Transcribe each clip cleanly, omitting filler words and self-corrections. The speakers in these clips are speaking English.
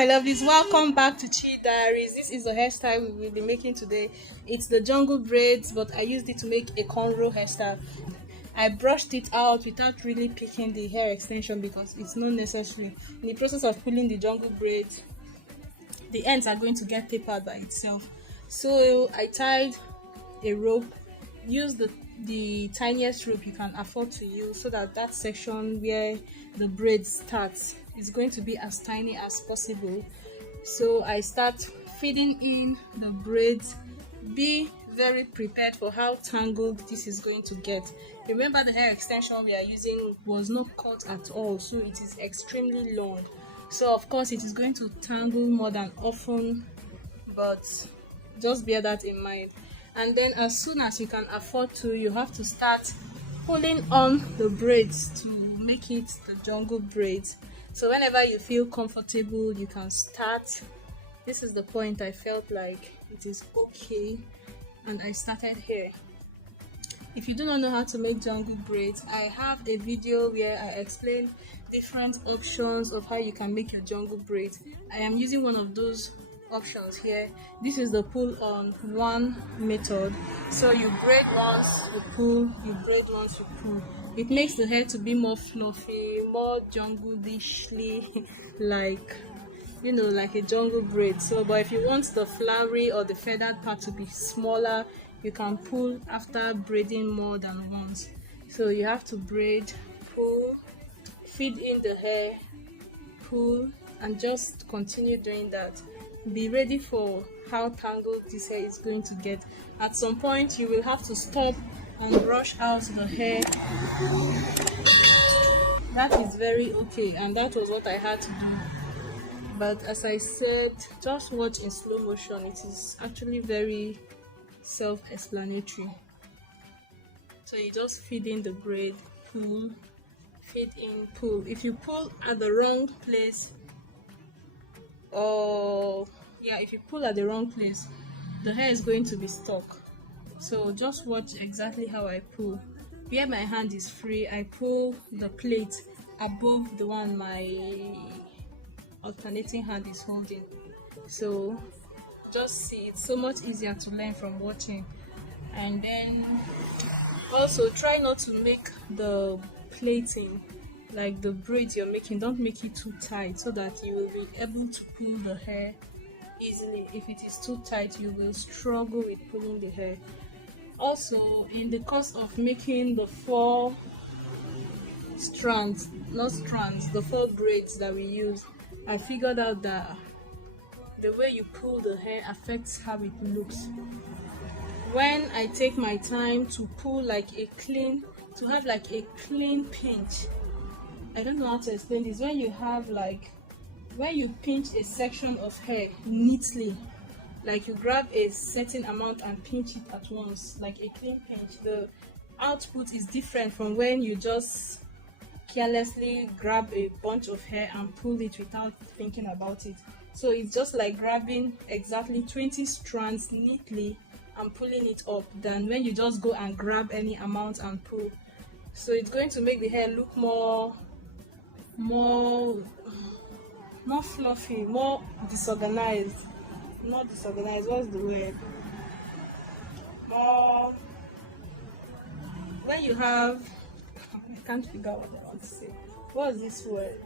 my lovelies, welcome back to Chi Diaries. This is the hairstyle we will be making today. It's the jungle braids, but I used it to make a cornrow hairstyle. I brushed it out without really picking the hair extension because it's not necessary. In the process of pulling the jungle braids, the ends are going to get tapered by itself. So I tied a rope, used the tiniest rope you can afford to use so that that section where the braid starts is going to be as tiny as possible. So I start feeding in the braids. Be very prepared for how tangled this is going to get. Remember, the hair extension we are using was not cut at all, so it is extremely long. So of course it is going to tangle more than often, but just bear that in mind. And then as soon as you can afford to, you have to start pulling on the braids to make it the jungle braids. So whenever you feel comfortable, you can start. This is the point I felt like it is okay, and I started here. If you do not know how to make jungle braids, I have a video where I explain different options of how you can make your jungle braids. I am using one of those options here. This is the pull on one method. So you braid once, you pull, you braid once, you pull. It makes the hair to be more fluffy, more jungle-ishly, like, you know, like a jungle braid. So but if you want the flowery or the feathered part to be smaller, you can pull after braiding more than once. So you have to braid, pull, feed in the hair, pull, and just continue doing that. Be ready for how tangled this hair is going to get. At some point you will have to stop and brush out the hair. That is very okay, and that was what I had to do. But as I said, just watch in slow motion. It is actually very self-explanatory. So you just feed in the braid, pull, feed in, pull. If you pull at the wrong place, if you pull at the wrong place, the hair is going to be stuck. So just watch exactly how I pull. Where my hand is free, I pull the plate above the one my alternating hand is holding. So just see, it's so much easier to learn from watching. And then also try not to make the plating, like the braids you're making, don't make it too tight so that you will be able to pull the hair easily. If it is too tight, you will struggle with pulling the hair. Also, in the course of making the four strands, not strands, the four braids that we use, I figured out that the way you pull the hair affects how it looks. When I take my time to pull like a clean, to have like a clean pinch, I don't know how to explain this. When you have like, when you pinch a section of hair neatly, like you grab a certain amount and pinch it at once, like a clean pinch, the output is different from when you just carelessly grab a bunch of hair and pull it without thinking about it. So it's just like grabbing exactly 20 strands neatly and pulling it up than when you just go and grab any amount and pull. So it's going to make the hair look more fluffy, more disorganized. Not disorganized, what's the word? More, when you have, I can't figure out what I want to say. What's this word?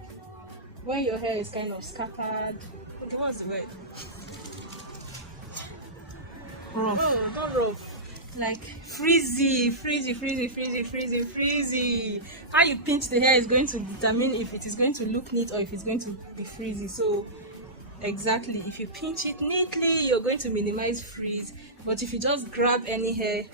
When your hair is kind of scattered. Okay, what's the word? Rough. Oh, not rough. Like frizzy. How you pinch the hair is going to determine if it is going to look neat or if it's going to be frizzy. So exactly, if you pinch it neatly, you're going to minimize frizz. But if you just grab any hair,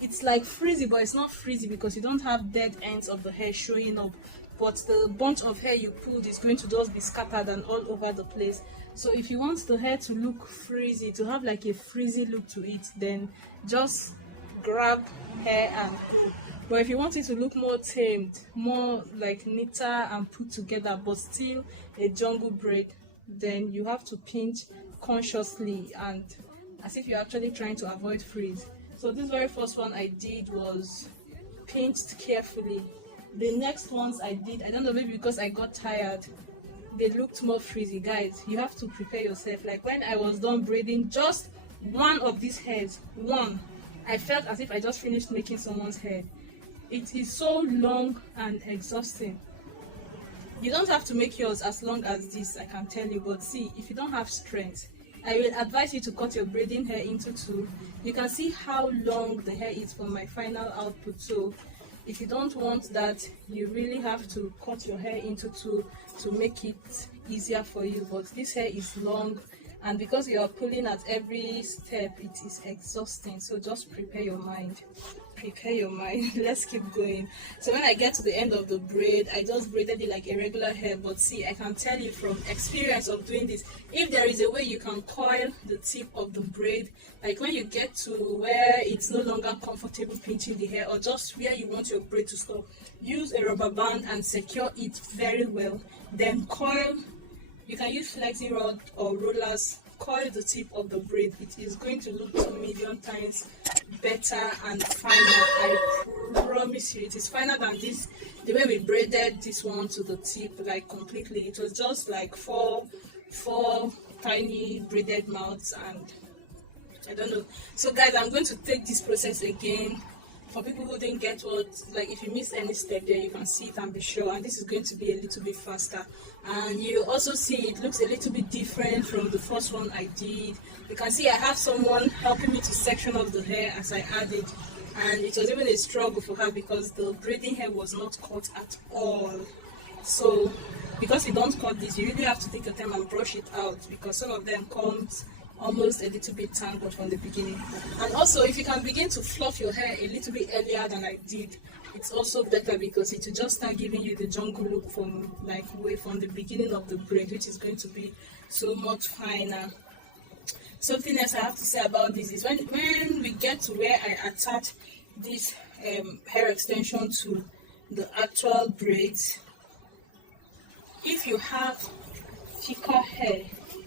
it's like frizzy, but it's not frizzy because you don't have dead ends of the hair showing up. But the bunch of hair you pulled is going to just be scattered and all over the place. So if you want the hair to look frizzy, to have like a frizzy look to it, then just grab hair and pull. But if you want it to look more tamed, more like neater and put together, but still a jungle braid, then you have to pinch consciously and as if you're actually trying to avoid frizz. So this very first one I did was pinched carefully. The next ones I did, I don't know, maybe because I got tired, they looked more frizzy. Guys, you have to prepare yourself. Like when I was done braiding just one of these hairs, I felt as if I just finished making someone's hair. It is so long and exhausting. You don't have to make yours as long as this, I can tell you, but see, if you don't have strength, I will advise you to cut your braiding hair into two. You can see how long the hair is from my final output. So if you don't want that, you really have to cut your hair into two to make it easier for you. But this hair is long, and because you are pulling at every step, it is exhausting. So just prepare your mind. Let's keep going. So when I get to the end of the braid, I just braided it like a regular hair. But see, I can tell you from experience of doing this, if there is a way you can coil the tip of the braid, like when you get to where it's no longer comfortable pinching the hair, or just where you want your braid to stop, use a rubber band and secure it very well, then coil. You can use flexi rod or rollers, coil the tip of the braid. It is going to look a million times better and finer. I promise you, it is finer than this. The way we braided this one to the tip, like completely, it was just like four tiny braided mouths, and I don't know. So guys, I'm going to take this process again. For people who didn't get what, like if you miss any step there, you can see it and be sure. And this is going to be a little bit faster. And you also see it looks a little bit different from the first one I did. You can see I have someone helping me to section off the hair as I added. And it was even a struggle for her because the braiding hair was not cut at all. So because you don't cut this, you really have to take your time and brush it out, because some of them comes almost a little bit tangled from the beginning. And also, if you can begin to fluff your hair a little bit earlier than I did, it's also better, because it will just start giving you the jungle look from the beginning of the braid, which is going to be so much finer. Something else I have to say about this is when we get to where I attach this hair extension to the actual braids, if you have thicker hair,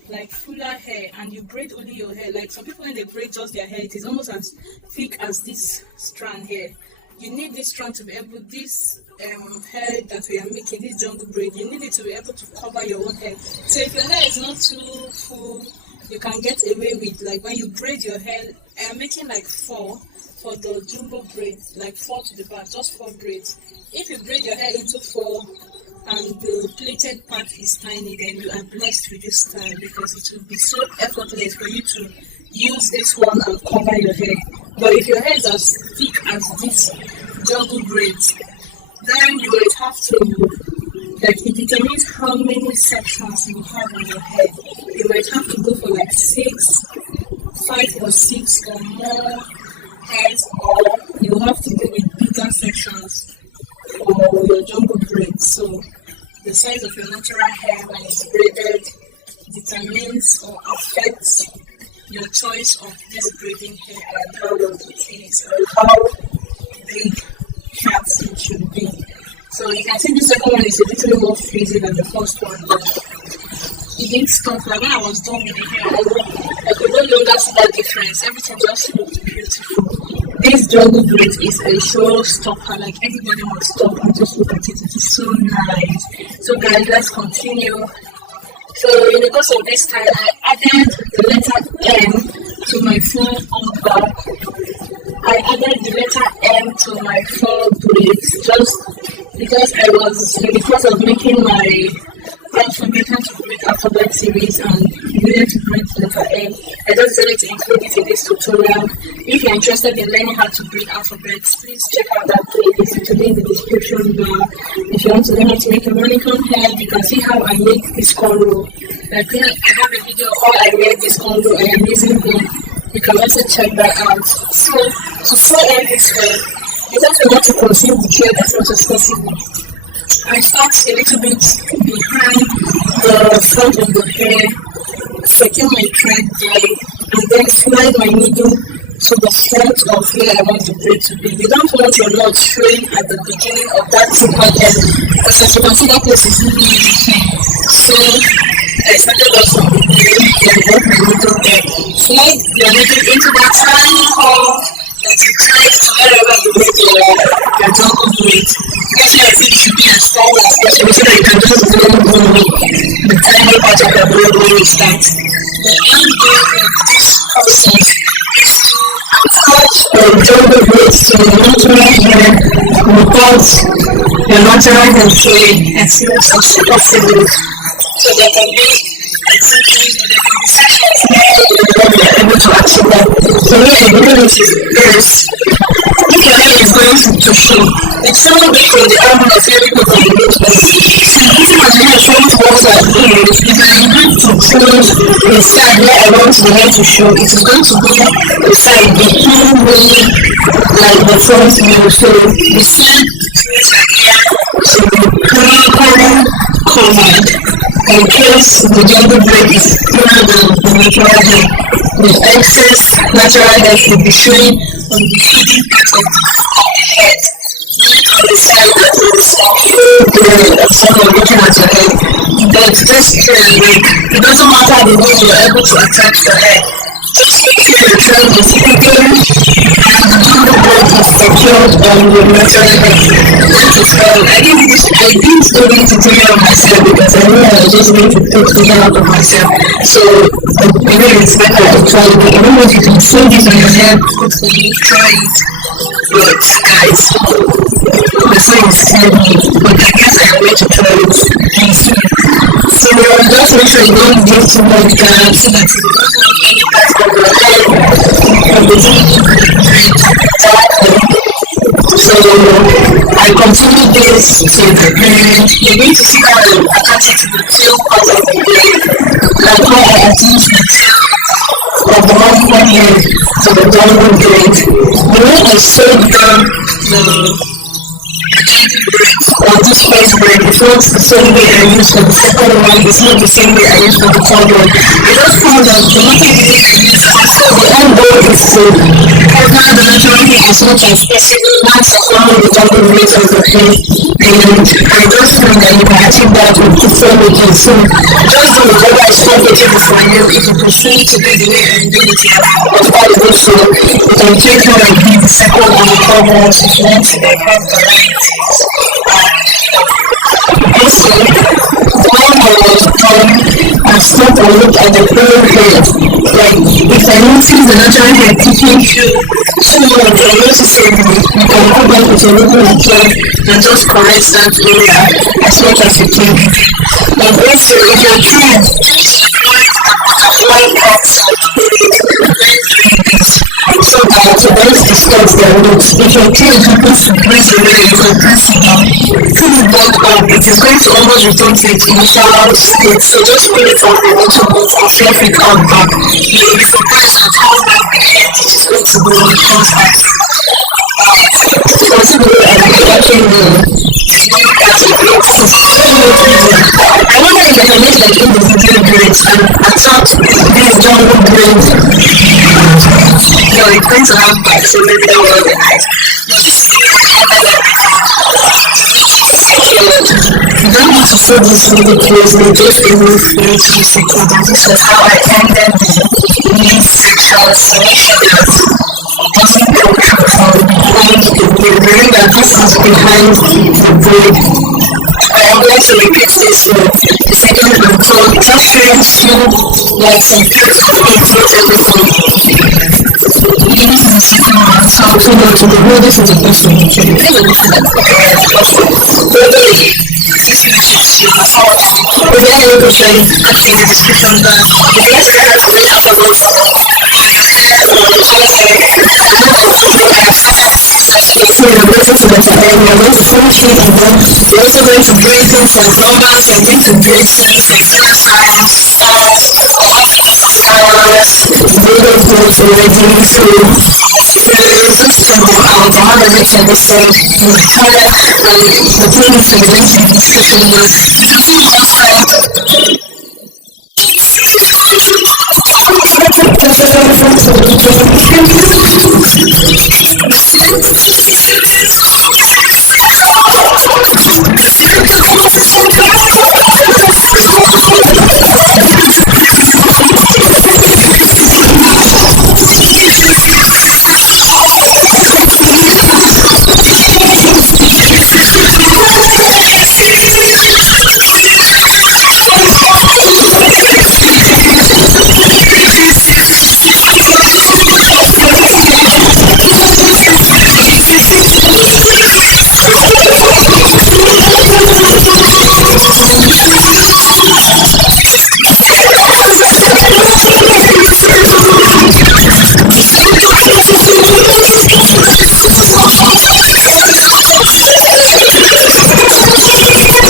like fuller hair, and you braid only your hair, like some people when they braid just their hair, it is almost as thick as this strand here. You need this strand to be able, this hair that we are making, this jungle braid, you need it to be able to cover your own hair. So if your hair is not too full, you can get away with, like when you braid your hair, I am making like 4 for the jumbo braids, like 4 to the back, just 4 braids. If you braid your hair into 4 and the plaited part is tiny, then you are blessed with this style, because it will be so effortless for you to use this one and cover your hair. But if your hair is as thick as this jungle braids, then you might have to, like, it determines how many sections you have on your head. You might have to go for like 5 or 6 or more hairs, or you have to go with bigger sections for your jungle braids. So the size of your natural hair when it's braided determines or affects your choice of this braiding hair and how long it is and how big fat it should be. So you can see the second one is a little bit more frizzy than the first one, but it didn't stop. Like when I was done with the hair, I could no longer see that difference. Everything just looked beautiful. This jungle braid is a showstopper. Like everybody must stop and just look at it. It is so nice. So guys, let's continue. So in the course of this time, I added the letter M to my 4 back. I added the letter M to my 4 braids just because I was in the process of making my alphabet series and needed to braid the letter M. I just decided to include it in this tutorial. If you're interested in learning how to braid alphabets, please check out that playlist. It will be in the description bar. If you want to learn how to make a honeycomb head, you can see how I make this cornrow. Like I have a video of how I made this cornrow. I am using them. You can also check that out. So to sew in this hair, you also want to conceal the thread as much as possible. I start a little bit behind the front of the hair, secure my thread there, and then slide my needle to the front of where I want the braid to be. You don't want your knot showing at the beginning of that simple end, because as you can see, that place is really thin. So I started off from the braid, then got my needle there. Slide your needle into that tiny hole that you tied to wherever you made your jungle weight. That's why I think it should be as small as possible so that you can just blow the tiny part of the blood when you start. The end goal of this process is to attach the jungle weight to the natural hair without the natural hair showing as much as possible. So there can be sections where we are able to achieve that. So what I believe is this. If your hair is going to show, it's so big from the arm of your people from the root bone. So if your hair is going towards that area, you can use to close the side where I want the hair to show. It is going to be the side behind me, like the front view. So the side creates a hair to covered in case the jungle braid is thinner than the natural hair. The excess natural hair should be showing on the hidden part of the head, not on the side that is full of someone looking at your head. But this braid, it doesn't matter the way you're able to attach the hair. Just make sure the trail is hidden and the jungle braid is secured on your natural hair. That is all. I didn't go into tutorial myself because I knew I was just going to put it out of myself. So again, it's better to try it. I don't know if you can see this on your hair. Hopefully, try it. But guys, the song is telling me, but I guess I am going to try it. So just make sure you don't get too much gap so that you don't have any part of your hair from the so I continue this till the end. You're going to see how I attach it to the tail part of the hair, like how I attach the tail of the one hair to the diamond braid. The way I sewed down the or this first braid is not the same way I use for the second one, it's not the same way I use for the third one. I just found that the only way I use the end goal is to cover the natural hair as much as possible, not cover the jungle braid of the hair. And I just found that you can achieve that with different methods. So just do whatever is comfortable for you. If you prefer to do the way I do it here, of course also you can take how I do the second and the third ones if you want to have the right. Also, when I was done, I stopped and looked at the whole hair. Like, if I notice the natural hair peeking through too much, I notice it, you can go back with your little hair and just correct that area as much as you can. And also, if you're trying, apply parts of so that you don't discuss the roots. If your tail happens to breathe away, you can press it down. Pull it back up, it is going to almost return to its initial state. So just pull it up a little bit and fluff it out back. You will be surprised at how back the head is going to go when it comes back. Possibly, watching the I wonder if I can make like individual grades and attract these jungle grades. No, it's going to have back, so maybe that will be nice. But this is going to have you don't need to sew this really closely, just remove it to be secure. This is how I ended the main section, so make sure that it doesn't go through from behind the braid. Remember, this is behind the braid. I am going to repeat this for the second and third. Just trying to like some parts of it, not everything. This is the second one, so I'll turn on to the whole. This is the first one. This is the first one. This finishes your thought. If you have any questions, ask in the description box. If you have any questions, ask in the description box. So we're going to the today, we're going to finish it and then we're also going to braid things like rubbers, we're going to braid things like butterflies, stars, braided things already, so just check them out. I have everything listed in my color and the playlist is linked in the description box. You can see my style. Thank you.